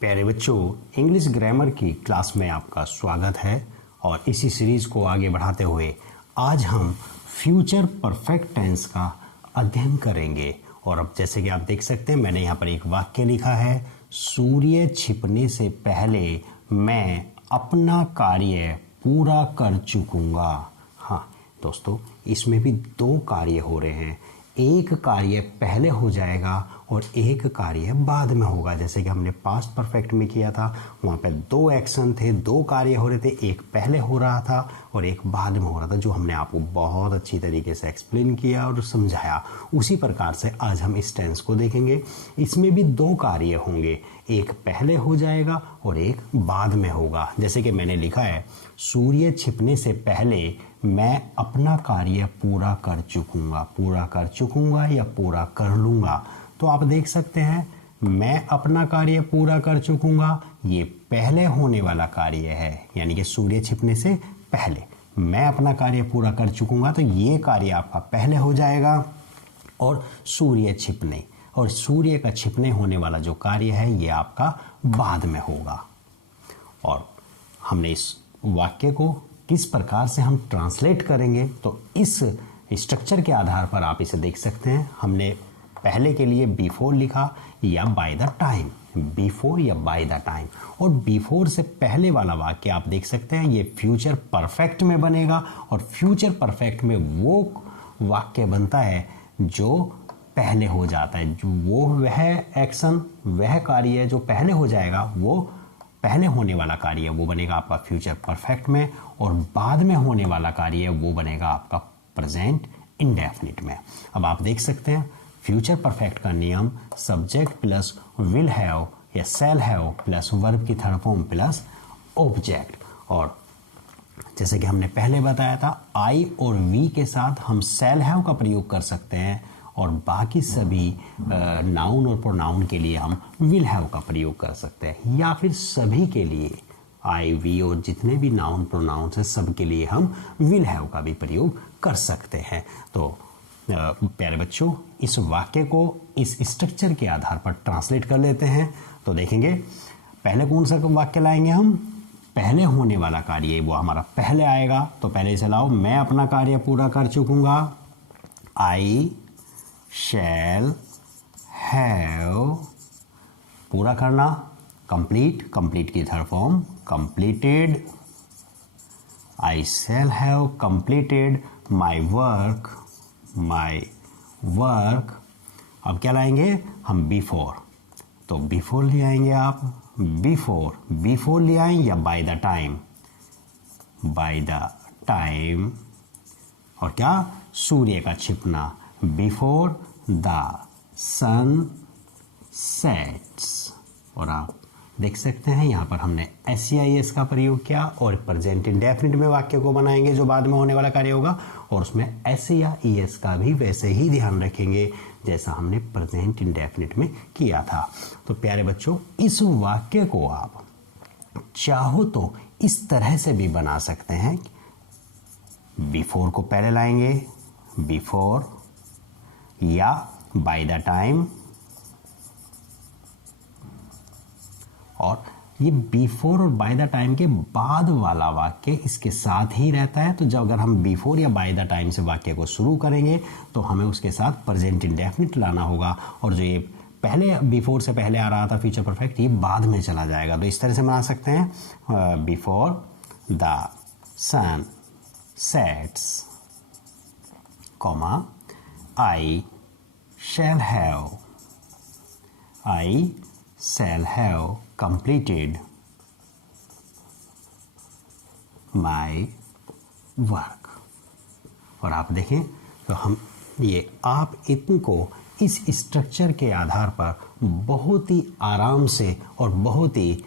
प्यारे बच्चों, English grammar की क्लास में आपका स्वागत है। और इसी सीरीज को आगे बढ़ाते हुए आज हम फ्यूचर परफेक्ट टेंस का अध्ययन करेंगे। और अब जैसे कि आप देख सकते हैं, मैंने यहाँ पर एक वाक्य लिखा है, सूर्य छिपने से पहले मैं अपना कार्य पूरा कर चुकूंगा। हाँ दोस्तों, इसमें भी दो कार्य हो रहे हैं, एक कार्य पहले हो जाएगा और एक कार्य बाद में होगा। जैसे कि हमने पास्ट परफेक्ट में किया था, वहाँ पे दो एक्शन थे, दो कार्य हो रहे थे, एक पहले हो रहा था और एक बाद में हो रहा था, जो हमने आपको बहुत अच्छी तरीके से एक्सप्लेन किया और समझाया। उसी प्रकार से आज हम इस टेंस को देखेंगे। इसमें भी दो कार्य होंगे, एक पहले हो जाएगा और एक बाद में होगा। जैसे कि मैंने लिखा है, सूर्य छिपने से पहले मैं अपना कार्य पूरा कर चुकूंगा। पूरा कर चुकूंगा या पूरा कर लूंगा। तो आप देख सकते हैं, मैं अपना कार्य पूरा कर चुकूंगा, ये पहले होने वाला कार्य है, यानी कि सूर्य छिपने से पहले मैं अपना कार्य पूरा कर चुकूंगा, तो ये कार्य आपका पहले हो जाएगा। और सूर्य छिपने और सूर्य का छिपने होने वाला जो कार्य है, ये आपका बाद में होगा। और हमने इस वाक्य को किस प्रकार से हम ट्रांसलेट करेंगे, तो इस स्ट्रक्चर के आधार पर आप इसे देख सकते हैं। हमने पहले के लिए बिफोर लिखा या बाय द टाइम, बिफोर या बाय द टाइम। और बिफोर से पहले वाला वाक्य आप देख सकते हैं, ये फ्यूचर परफेक्ट में बनेगा। और फ्यूचर परफेक्ट में वो वाक्य बनता है जो पहले हो जाता है, जो वो वह एक्शन, वह कार्य जो पहले हो जाएगा, वो पहले होने वाला कार्य वो बनेगा आपका फ्यूचर परफेक्ट में, और बाद में होने वाला कार्य वो बनेगा आपका प्रेजेंट इंडेफिनिट में। अब आप देख सकते हैं, फ्यूचर परफेक्ट का नियम सब्जेक्ट प्लस विल हैव या शैल हैव प्लस वर्ब की थर्ड फॉर्म प्लस ऑब्जेक्ट। और जैसे कि हमने पहले बताया था, आई और वी के साथ हम शैल हैव का प्रयोग कर सकते हैं, और बाकी सभी नाउन और प्रोनाउन के लिए हम विल हैव का प्रयोग कर सकते हैं, या फिर सभी के लिए आई वी और जितने भी नाउन प्रोनाउन है सब के लिए हम विल हैव का भी प्रयोग कर सकते हैं। तो प्यारे बच्चों, इस वाक्य को इस स्ट्रक्चर के आधार पर ट्रांसलेट कर लेते हैं। तो देखेंगे, पहले कौन सा वाक्य लाएंगे हम, पहले होने वाला कार्य वो हमारा पहले आएगा। तो पहले चलाओ, मैं अपना कार्य पूरा कर चुकूंगा, आई शैल हैव, पूरा करना कंप्लीट, कंप्लीट की third form completed, I shall have completed my work, my work. अब क्या लाएंगे हम, बिफोर। तो बिफोर ले आएंगे आप, बिफोर, बिफोर ले आएं या by the time, by the time. और क्या, सूर्य का छिपना, बिफोर द सन सेट्स। और आप देख सकते हैं, यहाँ पर हमने SEIS का प्रयोग किया और प्रेजेंट इंडेफिनिट में वाक्य को बनाएंगे जो बाद में होने वाला कार्य होगा, और उसमें S या ES का भी वैसे ही ध्यान रखेंगे जैसा हमने प्रेजेंट इंडेफिनिट में किया था। तो प्यारे बच्चों, इस वाक्य को आप चाहो तो इस तरह से भी बना सकते हैं, बिफोर को पहले लाएंगे, बिफोर या बाय द टाइम, और ये बिफोर और बाय द टाइम के बाद वाला वाक्य इसके साथ ही रहता है। तो जब अगर हम बिफोर या बाय द टाइम से वाक्य को शुरू करेंगे तो हमें उसके साथ प्रेजेंट इंडेफिनिट लाना होगा, और जो ये पहले बिफोर से पहले आ रहा था फ्यूचर परफेक्ट, ये बाद में चला जाएगा। तो इस तरह से बना सकते हैं, before the sun sets, comma, I shall have, I shall have completed my work। और आप देखें तो हम ये आप इनको इस स्ट्रक्चर के आधार पर बहुत ही आराम से और बहुत ही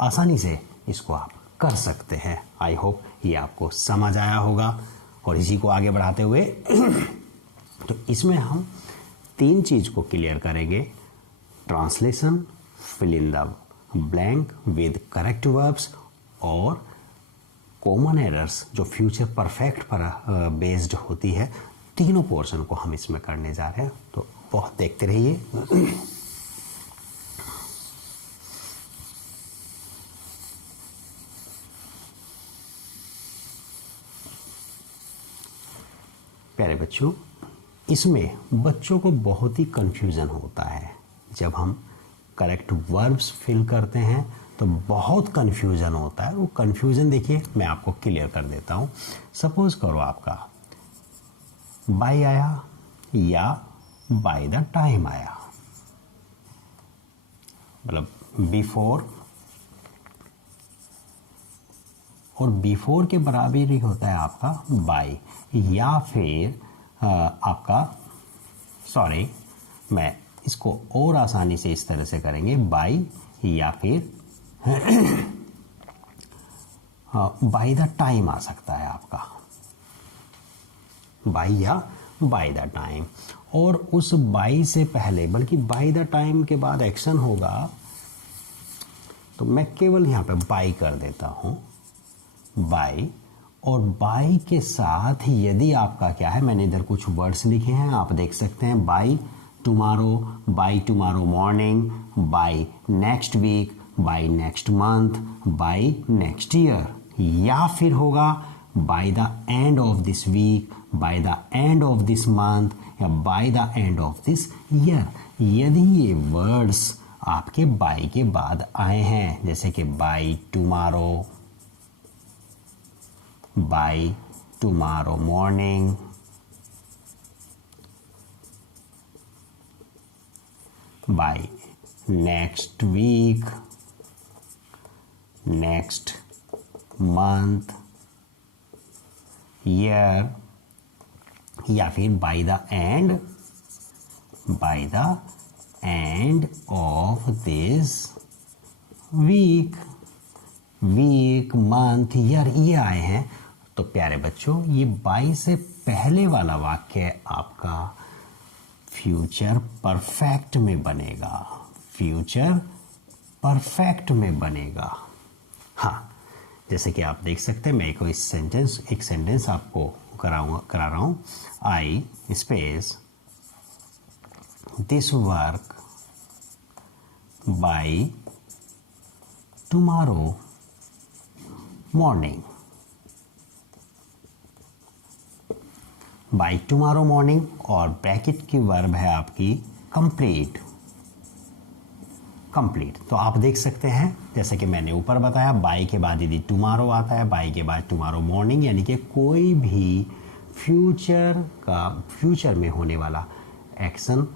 आसानी से इसको आप कर सकते हैं। आई होप ये आपको समझ आया होगा। और इसी को आगे बढ़ाते हुए तो इसमें हम तीन चीज को क्लियर करेंगे, translation, fill in the blank with correct verbs, और कॉमन एरर्स जो फ्यूचर परफेक्ट पर बेस्ड होती है। तीनों पोर्शन को हम इसमें करने जा रहे हैं, तो बहुत देखते रहिए। बच्चों, इसमें बच्चों को बहुत ही कंफ्यूजन होता है। जब हम करेक्ट वर्ब्स फिल करते हैं तो बहुत कंफ्यूजन होता है। वो कंफ्यूजन देखिए मैं आपको क्लियर कर देता हूँ। सपोज करो आपका बाय आया या बाय द टाइम आया, मतलब बिफोर, और बिफोर के बराबर ही होता है आपका बाय, या फिर आपका, सॉरी मैं इसको और आसानी से इस तरह से करेंगे, बाय या फिर बाय द टाइम आ सकता है आपका, बाय या बाय द टाइम। और उस बाय से पहले, बल्कि बाय द टाइम के बाद एक्शन होगा, तो मैं केवल यहां पे बाय कर देता हूं, बाय। और बाय के साथ यदि आपका क्या है, मैंने इधर कुछ वर्ड्स लिखे हैं, आप देख सकते हैं, by tomorrow, by tomorrow morning, by next week, by next month, by next year, या फिर होगा by the end of this week, by the end of this month, या by the end of this year. यदि ये words आपके bye के बाद आए हैं, जैसे कि by tomorrow, by tomorrow morning, by next week, next month, year, या फिर by the end of this week, week, month, year, ये आए हैं। तो प्यारे बच्चों, ये बाय से पहले वाला वाक्य आपका फ्यूचर परफेक्ट में बनेगा, फ्यूचर परफेक्ट में बनेगा। हाँ, जैसे कि आप देख सकते हैं, मैं एक सेंटेंस आपको करा रहा हूं। I space this work by tomorrow morning, by tomorrow morning, और ब्रैकेट की वर्ब है आपकी कंप्लीट, कंप्लीट। तो आप देख सकते हैं, जैसे कि मैंने ऊपर बताया, बाय के बाद यदि टुमारो आता है, बाय के बाद टुमारो मॉर्निंग, यानी कि कोई भी फ्यूचर में होने वाला एक्शन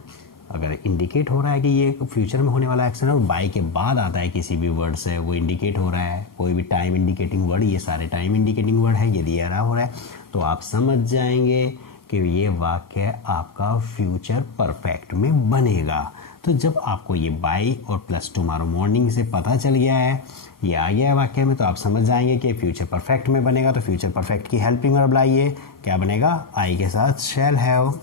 अगर इंडिकेट हो रहा है कि ये फ्यूचर में होने वाला एक्शन है, और बाय के बाद आता है किसी भी वर्ड से, वो इंडिकेट हो रहा है, कोई भी टाइम इंडिकेटिंग वर्ड, ये सारे टाइम इंडिकेटिंग वर्ड है, यदि ऐसा हो रहा है तो आप समझ जाएंगे कि ये वाक्य आपका फ्यूचर परफेक्ट में बनेगा। तो जब आपको ये बाय और प्लस टुमारो मॉर्निंग से पता चल गया है, ये आ गया है वाक्य में, तो आप समझ जाएंगे कि फ्यूचर परफेक्ट में बनेगा। तो फ्यूचर परफेक्ट की हेल्पिंग वर्ब लाइए, क्या बनेगा, आई के साथ शैल हैव,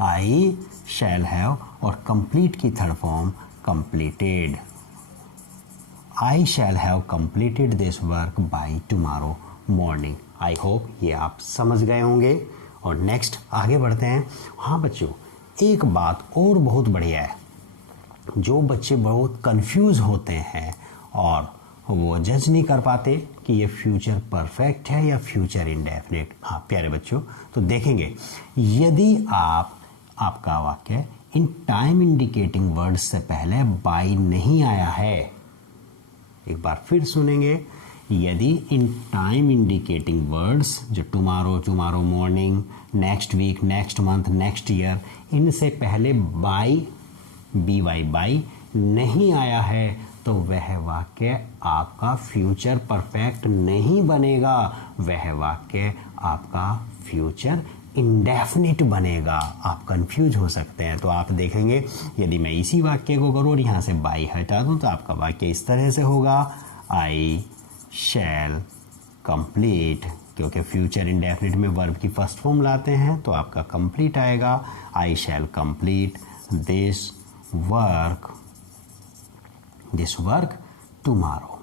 आई शैल हैव, और कंप्लीट की third form completed, I shall have completed this work by tomorrow morning. I hope ये आप समझ गए होंगे। और नेक्स्ट आगे बढ़ते हैं। हाँ बच्चों, एक बात और बहुत बढ़िया है, जो बच्चे बहुत कंफ्यूज होते हैं और वो जज नहीं कर पाते कि ये फ्यूचर परफेक्ट है या फ्यूचर इंडेफिनिट। हाँ प्यारे बच्चों, तो देखेंगे, यदि आपका वाक्य इन टाइम इंडिकेटिंग वर्ड्स से पहले बाय नहीं आया है, एक बार फिर सुनेंगे, यदि इन टाइम इंडिकेटिंग वर्ड्स जो tomorrow, tomorrow morning, next week, next month, next year, इनसे पहले बाय, BY बाय नहीं आया है, तो वह वाक्य आपका फ्यूचर परफेक्ट नहीं बनेगा, वह वाक्य आपका फ्यूचर इंडेफिनिट बनेगा। आप कंफ्यूज हो सकते हैं। तो आप देखेंगे, यदि मैं इसी वाक्य को करूँ और यहाँ से बाय हटा दूँ, तो आपका वाक्य इस तरह से होगा, आई शैल कंप्लीट, क्योंकि फ्यूचर इंडेफिनिट में वर्ब की फर्स्ट फॉर्म लाते हैं, तो आपका कंप्लीट आएगा, I shall complete this work tomorrow.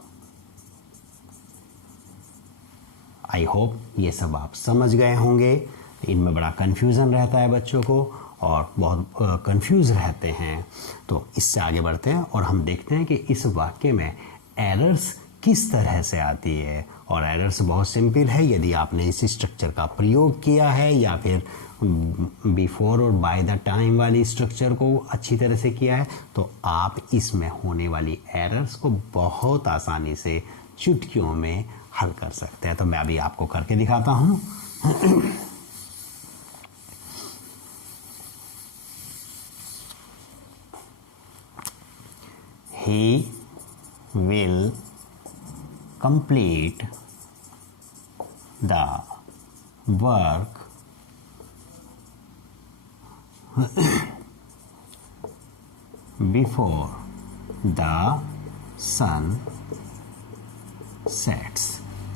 I hope ये सब आप समझ गए होंगे। इनमें बड़ा कंफ्यूजन रहता है बच्चों को, और बहुत कंफ्यूज रहते हैं। तो इससे आगे बढ़ते हैं और हम देखते हैं कि इस वाक्य में एरर्स किस तरह से आती है। और एरर्स बहुत सिंपल है, यदि आपने इस स्ट्रक्चर का प्रयोग किया है या फिर बिफोर और बाय द टाइम वाली स्ट्रक्चर को अच्छी तरह से किया है तो आप इसमें होने वाली एरर्स को बहुत आसानी से चुटकियों में हल कर सकते हैं। तो मैं अभी आपको करके दिखाता हूं। He will complete the work before the sun sets।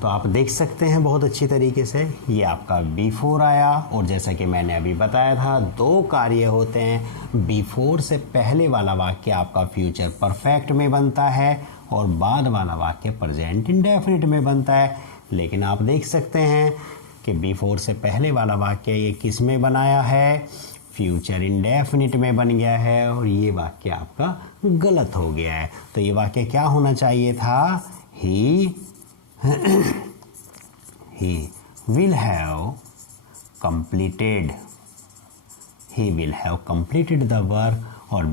तो आप देख सकते हैं बहुत अच्छी तरीके से ये आपका बिफोर आया, और जैसा कि मैंने अभी बताया था दो कार्य होते हैं। बिफोर से पहले वाला वाक्य आपका फ्यूचर परफेक्ट में बनता है और बाद वाला वाक्य प्रेजेंट इंडेफिनिट में बनता है। लेकिन आप देख सकते हैं कि बिफोर से पहले वाला वाक्य ये किस में बनाया है, फ्यूचर इंडेफिनिट में बन गया है, और ये वाक्य आपका गलत हो गया है। तो ये वाक्य क्या होना चाहिए था, ही will have completed the work, और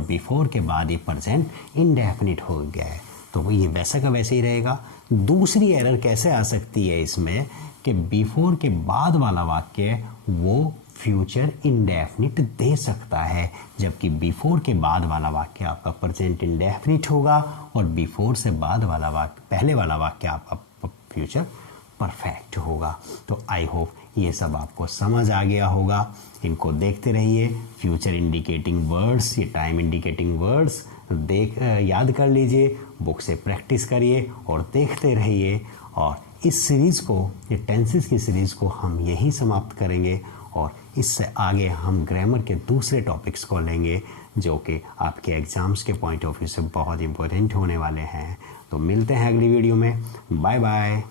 बिफोर के बाद ये प्रेजेंट इंडेफिनिट हो गया है। तो ये वैसा का वैसे ही रहेगा। दूसरी एरर कैसे आ सकती है इसमें कि बिफोर के बाद वाला वाक्य वो फ्यूचर इंडेफिनिट दे सकता है, जबकि बिफोर के बाद वाला वाक्य आपका प्रेजेंट इंडेफिनिट होगा और बिफोर से बाद वाला वाक्य पहले वाला वाक्य आपका फ्यूचर परफेक्ट होगा। तो आई होप ये सब आपको समझ आ गया होगा। इनको देखते रहिए, फ्यूचर इंडिकेटिंग वर्ड्स, ये टाइम इंडिकेटिंग वर्ड्स याद कर लीजिए, बुक से प्रैक्टिस करिए और देखते रहिए। और इस सीरीज़ को, ये टेंसेस की सीरीज़ को हम यहीं समाप्त करेंगे और इससे आगे हम ग्रामर के दूसरे टॉपिक्स को लेंगे जो कि आपके एग्ज़ाम्स के पॉइंट ऑफ व्यू से बहुत इंपॉर्टेंट होने वाले हैं। तो मिलते हैं अगली वीडियो में। Bye bye.